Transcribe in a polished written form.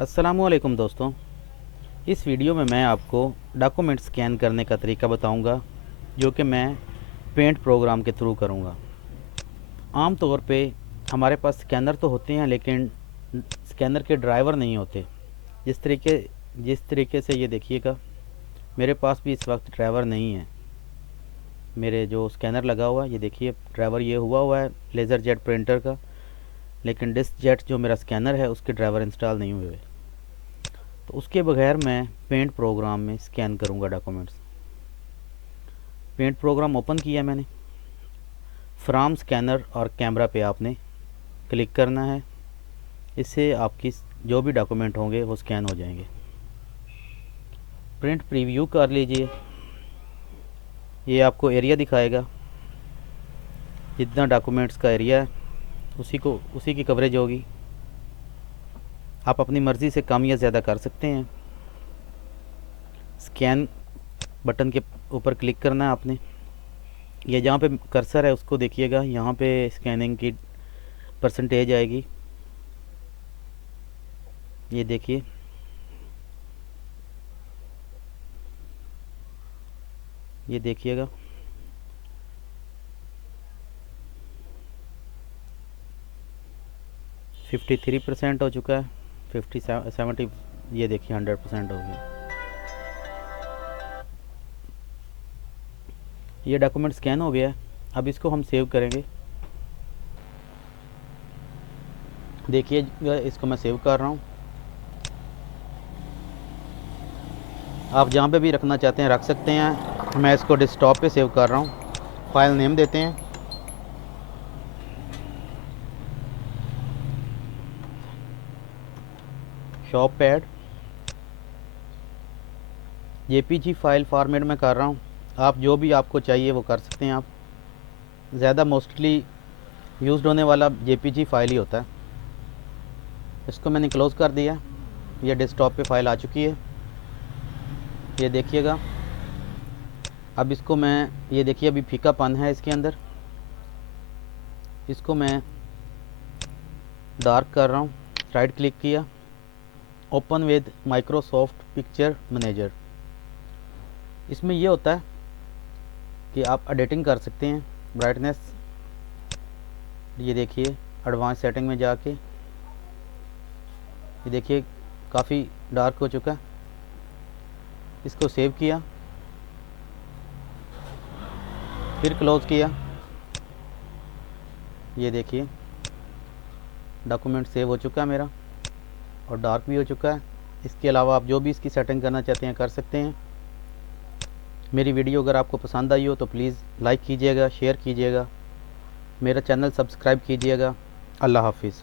अस्सलामु अलैकुम दोस्तों। इस वीडियो में मैं आपको डॉक्यूमेंट स्कैन करने का तरीका बताऊंगा, जो कि मैं पेंट प्रोग्राम के थ्रू करूंगा। आम तौर पे हमारे पास स्कैनर तो होते हैं, लेकिन स्कैनर के ड्राइवर नहीं होते। जिस तरीके से ये देखिएगा, मेरे पास भी इस वक्त ड्राइवर नहीं है। मेरे जो स्कैनर लगा हुआ है, ये देखिए ड्राइवर ये हुआ है लेज़र जेट प्रिंटर का, लेकिन डिस्क जेट जो मेरा स्कैनर है उसके ड्राइवर इंस्टॉल नहीं हुए। तो उसके बगैर मैं पेंट प्रोग्राम में स्कैन करूंगा डॉक्यूमेंट्स। पेंट प्रोग्राम ओपन किया मैंने। फ्रॉम स्कैनर और कैमरा पे आपने क्लिक करना है। इससे आपकी जो भी डॉक्यूमेंट होंगे वो स्कैन हो जाएंगे। प्रिंट प्रीव्यू कर लीजिए। ये आपको एरिया दिखाएगा, जितना डॉक्यूमेंट्स का एरिया है उसी की कवरेज होगी। आप अपनी मर्ज़ी से कम या ज़्यादा कर सकते हैं। स्कैन बटन के ऊपर क्लिक करना है आपने। ये जहाँ पे कर्सर है उसको देखिएगा, यहाँ पे स्कैनिंग की परसेंटेज आएगी। ये देखिए, ये देखिएगा 53% हो चुका है। 70, ये देखिए 100% हो गया। ये डॉक्यूमेंट स्कैन हो गया है। अब इसको हम सेव करेंगे। देखिए, इसको मैं सेव कर रहा हूँ। आप जहाँ पे भी रखना चाहते हैं रख सकते हैं। मैं इसको डेस्कटॉप पे सेव कर रहा हूँ। फाइल नेम देते हैं, shop pad. JPG file format में कर रहा हूँ। आप जो भी आपको चाहिए वो कर सकते हैं। आप ज़्यादा मोस्टली यूज़ होने वाला जेपीजी फाइल ही होता है। इसको मैंने क्लोज़ कर दिया। ये डेस्कटॉप पे फाइल आ चुकी है, ये देखिएगा। अब इसको मैं, ये देखिए अभी फीकापन है इसके अंदर। इसको मैं डार्क कर रहा हूँ। राइट क्लिक किया, open with Microsoft picture manager. इसमें ये होता है कि आप एडिटिंग कर सकते हैं। ब्राइटनेस, ये देखिए एडवांस सेटिंग में जाके, ये देखिए काफ़ी डार्क हो चुका है। इसको सेव किया, फिर क्लोज़ किया। ये देखिए डॉक्यूमेंट सेव हो चुका है मेरा, और डार्क भी हो चुका है। इसके अलावा आप जो भी इसकी सेटिंग करना चाहते हैं कर सकते हैं। मेरी वीडियो अगर आपको पसंद आई हो तो प्लीज़ लाइक कीजिएगा, शेयर कीजिएगा, मेरा चैनल सब्सक्राइब कीजिएगा। अल्लाह हाफिज़।